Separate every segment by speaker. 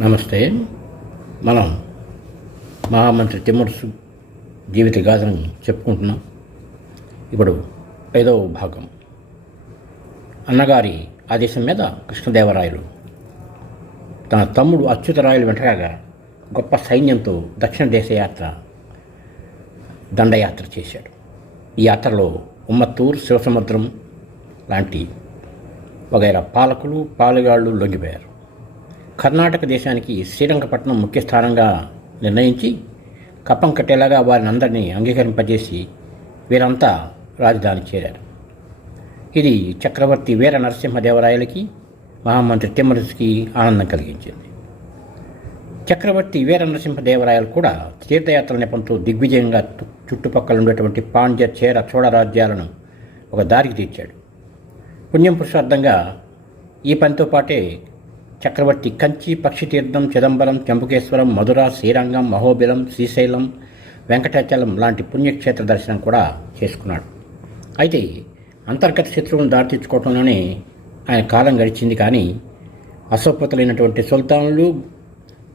Speaker 1: నమస్తే. మనం మహామంత్రి తిమ్మరుసు జీవిత గాథను చెప్పుకుంటున్నాం. ఇప్పుడు ఐదవ భాగం. అన్నగారి ఆదేశం మీద కృష్ణదేవరాయలు తన తమ్ముడు అచ్యుతరాయలు వెంటరాగా గొప్ప సైన్యంతో దక్షిణ దేశ యాత్ర దండయాత్ర చేశాడు. ఈ యాత్రలో ఉమ్మత్తూరు శివసముద్రం లాంటి వగైరా పాలకులు పాలుగాళ్ళు లొంగిపోయారు. కర్ణాటక దేశానికి శ్రీరంగపట్నం ముఖ్య స్థానంగా నిర్ణయించి కప్పం కట్టేలాగా వారిని అందరినీ అంగీకరింపజేసి వీరంతా రాజధాని చేరారు. ఇది చక్రవర్తి వీర నరసింహదేవరాయలకి మహామంత్రి తిమ్మరుసుకి ఆనందం కలిగించింది. చక్రవర్తి వీర నరసింహదేవరాయలు కూడా తీర్థయాత్ర నెపంతో దిగ్విజయంగా చుట్టుపక్కల ఉండేటువంటి పాండ్య చేర చోళ రాజ్యాలను ఒక దారికి తీర్చాడు. పుణ్యం పురుషార్థంగా ఈ పనితో పాటే చక్రవర్తి కంచి పక్షితీర్థం చిదంబరం చెంబుకేశ్వరం మధుర శ్రీరంగం మహోబిలం శ్రీశైలం వెంకటాచలం లాంటి పుణ్యక్షేత్ర దర్శనం కూడా చేసుకున్నాడు. అయితే అంతర్గత శత్రువులను దారితీర్చుకోవటంలోనే ఆయన కాలం గడిచింది కానీ అసోపతులైనటువంటి సుల్తానులు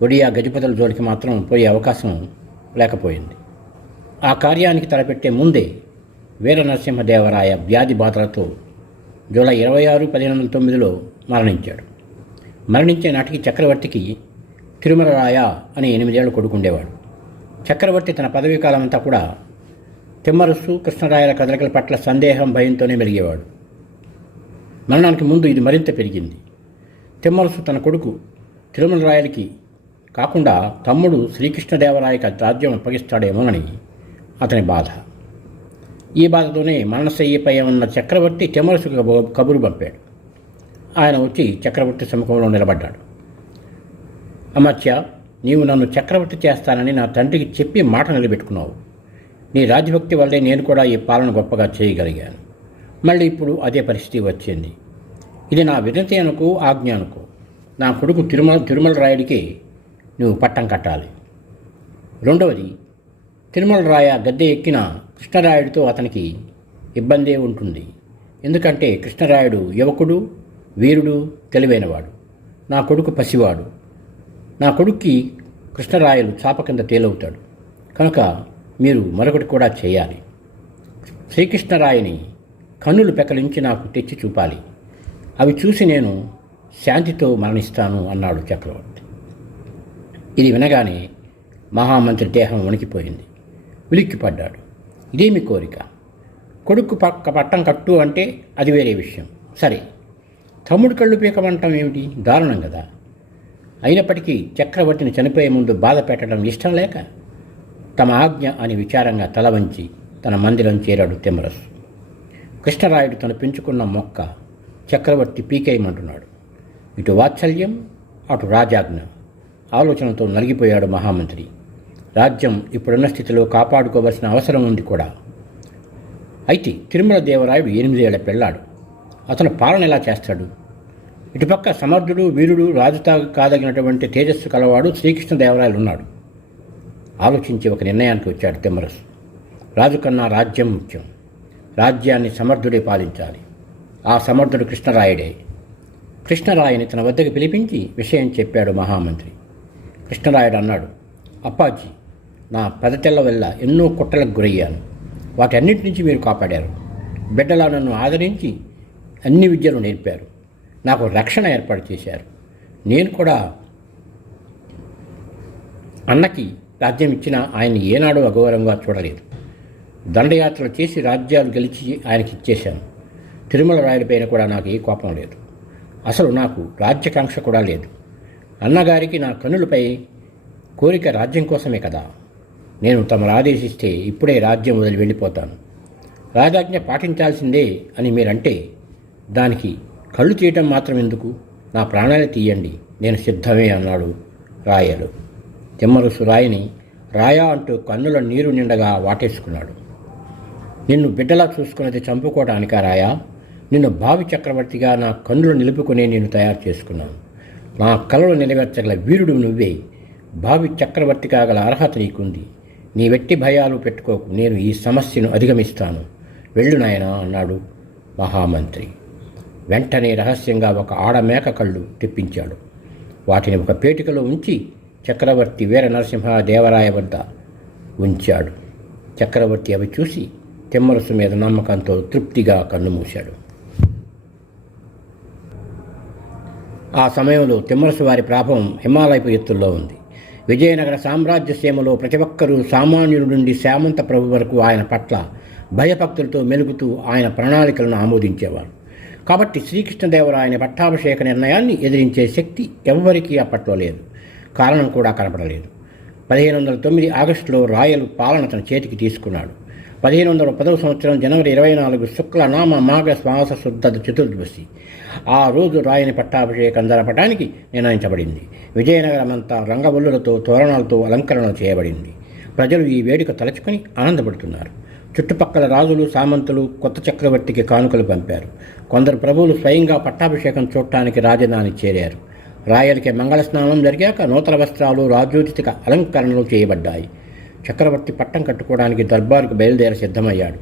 Speaker 1: ఒడియా గజపతుల జోలికి మాత్రం పోయే అవకాశం లేకపోయింది. ఆ కార్యానికి తలపెట్టే ముందే వీర నరసింహదేవరాయ వ్యాధి బాధలతో జూలై ఇరవై ఆరు పదిహేను వందల తొమ్మిదిలో మరణించాడు. మరణించే నాటికి చక్రవర్తికి తిరుమల రాయ అనే ఎనిమిదేళ్ళ కొడుకుండేవాడు. చక్రవర్తి తన పదవీ కాలమంతా కూడా తిమ్మరసు కృష్ణరాయల కదలికల పట్ల సందేహం భయంతోనే మెరిగేవాడు మరణానికి ముందు ఇది మరింత పెరిగింది. తిమ్మరుసు తన కొడుకు తిరుమల రాయలకి కాకుండా తమ్ముడు శ్రీకృష్ణదేవరాయకి రాజ్యం అప్పగిస్తాడేమోనని అతని బాధ. ఈ బాధతోనే మరణశయ్యపై ఉన్న చక్రవర్తి తిమ్మరుసుకు కబు- కబురు పంపాడు. ఆయన వచ్చి చక్రవర్తి సముఖంలో నిలబడ్డాడు. అమర్త్య నీవు నన్ను చక్రవర్తి చేస్తానని నా తండ్రికి చెప్పి మాట నిలబెట్టుకున్నావు. నీ రాజభక్తి వల్లే నేను కూడా ఈ పాలన గొప్పగా చేయగలిగాను. మళ్ళీ ఇప్పుడు అదే పరిస్థితి వచ్చింది. ఇది నా వినతి అనుకో ఆజ్ఞ అనుకో నా కొడుకు తిరుమల తిరుమల రాయుడికి నువ్వు పట్టం కట్టాలి. రెండవది తిరుమల రాయ గద్దె ఎక్కిన కృష్ణరాయుడితో అతనికి ఇబ్బందే ఉంటుంది. ఎందుకంటే కృష్ణరాయుడు యువకుడు వీరుడు తెలివైనవాడు. నా కొడుకు పసివాడు. నా కొడుక్కి కృష్ణరాయలు చాప కింద తేలవుతాడు. కనుక మీరు మరొకటి కూడా చేయాలి. శ్రీకృష్ణరాయని కన్నులు పెకలించి నాకు తెచ్చి చూపాలి. అవి చూసి నేను శాంతితో మరణిస్తాను అన్నాడు చక్రవర్తి. ఇది వినగానే మహామంత్రి దేహం వణికిపోయింది. ఉలిక్కిపడ్డాడు. ఇదేమి కోరిక? కొడుకు పక్క పట్టం కట్టు అంటే అది వేరే విషయం. సరే. తమ్ముడు కళ్ళు పీకమంటం ఏమిటి? దారుణం కదా. అయినప్పటికీ చక్రవర్తిని చనిపోయే ముందు బాధ పెట్టడం ఇష్టం లేక తమ ఆజ్ఞ అని విచారంగా తల వంచి తన మందిరం చేరాడు తిమ్మరసు. కృష్ణరాయుడు తను పెంచుకున్న మొక్క చక్రవర్తి పీకేయమంటున్నాడు. ఇటు వాత్సల్యం అటు రాజాజ్ఞ. ఆలోచనతో నలిగిపోయాడు మహామంత్రి. రాజ్యం ఇప్పుడున్న స్థితిలో కాపాడుకోవలసిన అవసరం ఉంది కూడా. అయితే తిరుమల దేవరాయుడు ఎనిమిదేళ్ళ పెళ్ళాడు అతను పాలన ఎలా చేస్తాడు? ఇటుపక్క సమర్థుడు వీరుడు రాజుతా కాదగినటువంటి తేజస్సు కలవాడు శ్రీకృష్ణదేవరాయలు ఉన్నాడు. ఆలోచించి ఒక నిర్ణయానికి వచ్చాడు తిమ్మరసు. రాజు కన్నా రాజ్యం ముఖ్యం. రాజ్యాన్ని సమర్థుడే పాలించాలి. ఆ సమర్థుడు కృష్ణరాయుడే. కృష్ణరాయుని తన వద్దకు పిలిపించి విషయం చెప్పాడు మహామంత్రి. కృష్ణరాయుడు అన్నాడు అప్పాజీ నా పెదతెల్ల వల్ల ఎన్నో కుట్రలకు గురయ్యాను. వాటన్నిటి నుంచి మీరు కాపాడారు. బిడ్డలా నన్ను ఆదరించి అన్ని విద్యలు నేర్పారు. నాకు రక్షణ ఏర్పాటు చేశారు. నేను కూడా అన్నకి రాజ్యం ఇచ్చిన ఆయన ఏనాడు అఘోరంగా చూడలేదు. దండయాత్రలు చేసి రాజ్యాలు గెలిచి ఆయనకి ఇచ్చేశాను. తిరుమల రాయుడిపైన కూడా నాకు ఏ కోపం లేదు. అసలు నాకు రాజ్యకాంక్ష కూడా లేదు. అన్నగారికి నా కన్నులపై కోరిక రాజ్యం కోసమే కదా. నేను తమరు ఆదేశిస్తే ఇప్పుడే రాజ్యం వదిలి వెళ్ళిపోతాను. రాజాజ్ఞ పాటించాల్సిందే అని మీరంటే దానికి కళ్ళు తీయటం మాత్రం ఎందుకు? నా ప్రాణాలు తీయండి నేను సిద్ధమే అన్నాడు రాయలు. తిమ్మరుసు రాయిని రాయా అంటూ కన్నుల నీరు నిండగా వాటేసుకున్నాడు. నిన్ను బిడ్డలా చూసుకున్నది చంపుకోవడానికా రాయా? నిన్ను భావి చక్రవర్తిగా నా కన్నులు నిలుపుకునే నేను తయారు చేసుకున్నాను. నా కళలు నెరవేర్చగల వీరుడు నువ్వే. భావి చక్రవర్తి కాగల అర్హత నీకుంది. నీ వెట్టి భయాలు పెట్టుకోకు నేను ఈ సమస్యను అధిగమిస్తాను. వెళ్ళు నాయనా అన్నాడు మహామంత్రి. వెంటనే రహస్యంగా ఒక ఆడమేక కళ్ళు తెప్పించాడు. వాటిని ఒక పేటికలో ఉంచి చక్రవర్తి వీర నరసింహ దేవరాయ వద్ద ఉంచాడు. చక్రవర్తి అవి చూసి తిమ్మరసు మీద నమ్మకంతో తృప్తిగా కన్నుమూశాడు ఆ సమయంలో తిమ్మరసు వారి ప్రాభవం హిమాలయపు ఎత్తుల్లో ఉంది. విజయనగర సామ్రాజ్య సీమలో ప్రతి ఒక్కరూ సామాన్యుడి నుండి శామంత ప్రభు వరకు ఆయన పట్ల భయభక్తులతో మెలుగుతూ ఆయన ప్రణాళికలను ఆమోదించేవారు. కాబట్టి శ్రీకృష్ణదేవరాయని పట్టాభిషేక నిర్ణయాన్ని ఎదిరించే శక్తి ఎవ్వరికీ అప్పట్లో లేదు. కారణం కూడా కనపడలేదు. పదిహేను వందల తొమ్మిది ఆగస్టులో రాయలు పాలన తన చేతికి తీసుకున్నాడు. పదిహేను వందల పదవ సంవత్సరం జనవరి ఇరవై నాలుగు శుక్ల నామ మాఘ శ్వాస శుద్ధ చతుర్దశి. ఆ రోజు రాయని పట్టాభిషేకం జరపడానికి నిర్ణయించబడింది. విజయనగరమంతా రంగవల్లులతో తోరణాలతో అలంకరణ చేయబడింది. ప్రజలు ఈ వేడుక తలచుకొని ఆనందపడుతున్నారు. చుట్టుపక్కల రాజులు సామంతులు కొత్త చక్రవర్తికి కానుకలు పంపారు. కొందరు ప్రభువులు స్వయంగా పట్టాభిషేకం చూడటానికి రాజధాని చేరారు. రాయలకి మంగళ స్నానం జరిగాక నూతన వస్త్రాలు రాజోచిత అలంకరణలు చేయబడ్డాయి. చక్రవర్తి పట్టం కట్టుకోవడానికి దర్బారుకు బయలుదేరి సిద్ధమయ్యాడు.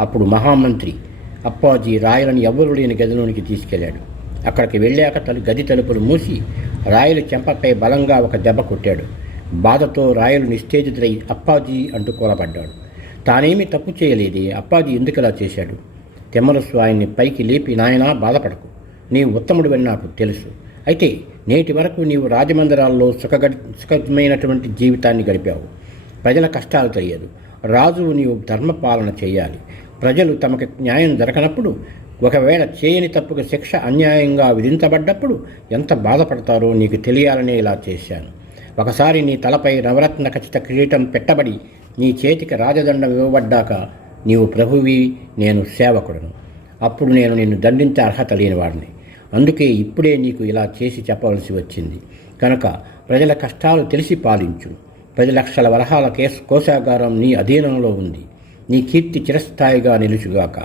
Speaker 1: అప్పుడు మహామంత్రి అప్పాజీ రాయలను ఎవ్వరూ లేని గదిలోనికి తీసుకెళ్ళాడు. అక్కడికి వెళ్ళాక తలు గది తలుపులు మూసి రాయలు చెంపపై బలంగా ఒక దెబ్బ కొట్టాడు. బాధతో రాయలు నిస్తేజితులై అప్పాజీ అంటూ కూలబడ్డాడు తానేమీ తప్పు చేయలేదే. అప్పాది ఎందుకలా చేశాడు? తెమ్మరస్సు ఆయన్ని పైకి లేపి నాయనా బాధపడకు. నీవు ఉత్తముడివని నాకు తెలుసు. అయితే నేటి వరకు నీవు రాజమందిరాల్లో సుఖగడి సుఖమైనటువంటి జీవితాన్ని గడిపావు. ప్రజల కష్టాలు తెలియదు రాజువు నీవు ధర్మపాలన చేయాలి. ప్రజలు తమకు న్యాయం జరగనప్పుడు ఒకవేళ చేయని తప్పుకు శిక్ష అన్యాయంగా విధించబడ్డప్పుడు ఎంత బాధపడతారో నీకు తెలియాలనే ఇలా చేశాను. ఒకసారి నీ తలపై నవరత్న ఖచ్చిత కిరీటం పెట్టబడి నీ చేతికి రాజదండం ఇవ్వబడ్డాక నీవు ప్రభువి నేను సేవకుడను. అప్పుడు నేను నిన్ను దండించే అర్హత లేనివాడిని. అందుకే ఇప్పుడే నీకు ఇలా చేసి చెప్పవలసి వచ్చింది. కనుక ప్రజల కష్టాలు తెలిసి పాలించు. పది లక్షల వరహాల కేసు కోశాగారం నీ అధీనంలో ఉంది. నీ కీర్తి చిరస్థాయిగా నిలుచుగాక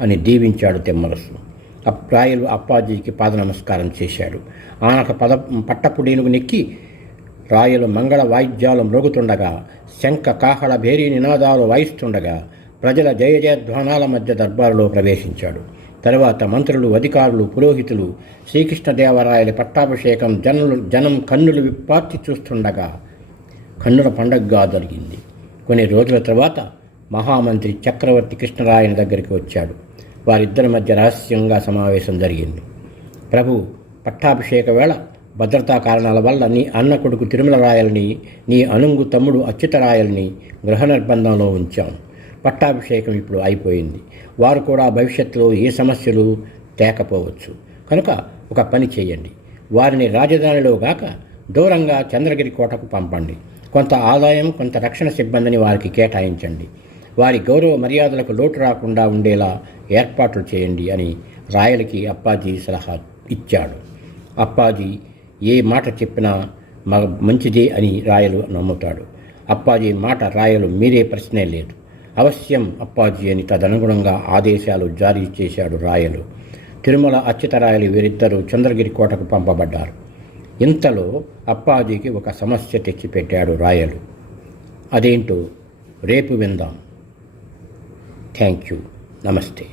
Speaker 1: అని దీవించాడు తెమ్మరసు అప్రాయలు అప్పాజీకి పాద నమస్కారం చేశాడు. ఆనక పద పట్టపుడేనుగు నెక్కి రాయలు మంగళ వాయిద్యాలు మ్రోగుతుండగా శంఖ కాహళ భేరీ నినాదాలు వాయిస్తుండగా ప్రజల జయ జయధ్వానాల మధ్య దర్బారులో ప్రవేశించాడు. తరువాత మంత్రులు అధికారులు పురోహితులు శ్రీకృష్ణదేవరాయల పట్టాభిషేకం జనులు జనం కన్నులు విప్పార్చి చూస్తుండగా కన్నుల పండగగా జరిగింది. కొన్ని రోజుల తర్వాత మహామంత్రి చక్రవర్తి కృష్ణరాయని దగ్గరికి వచ్చాడు. వారిద్దరి మధ్య రహస్యంగా సమావేశం జరిగింది. ప్రభు పట్టాభిషేక వేళ భద్రతా కారణాల వల్ల నీ అన్న కొడుకు తిరుమల రాయల్ని నీ అనుంగు తమ్ముడు అచ్యుతరాయల్ని గృహ నిర్బంధంలో ఉంచాం. పట్టాభిషేకం ఇప్పుడు అయిపోయింది. వారు కూడా భవిష్యత్తులో ఏ సమస్యలు తేకపోవచ్చు. కనుక ఒక పని చేయండి. వారిని రాజధానిలో గాక దూరంగా చంద్రగిరి కోటకు పంపండి. కొంత ఆదాయం కొంత రక్షణ సిబ్బందిని వారికి కేటాయించండి. వారి గౌరవ మర్యాదలకు లోటు రాకుండా ఉండేలా ఏర్పాట్లు చేయండి అని రాయలకి అప్పాజీ సలహా ఇచ్చాడు. అప్పాజీ ఏ మాట చెప్పినా మ మంచిదే అని రాయలు నమ్ముతాడు. అప్పాజీ మాట రాయలు మీరే ప్రశ్నే లేదు. అవశ్యం అప్పాజీ అని తదనుగుణంగా ఆదేశాలు జారీ చేశాడు రాయలు. తిరుమల అచ్యుతరాయలు వీరిద్దరూ చంద్రగిరి కోటకు పంపబడ్డారు. ఇంతలో అప్పాజీకి ఒక సమస్య తెచ్చిపెట్టాడు రాయలు. అదేంటో రేపు విందాం. Thank you. నమస్తే.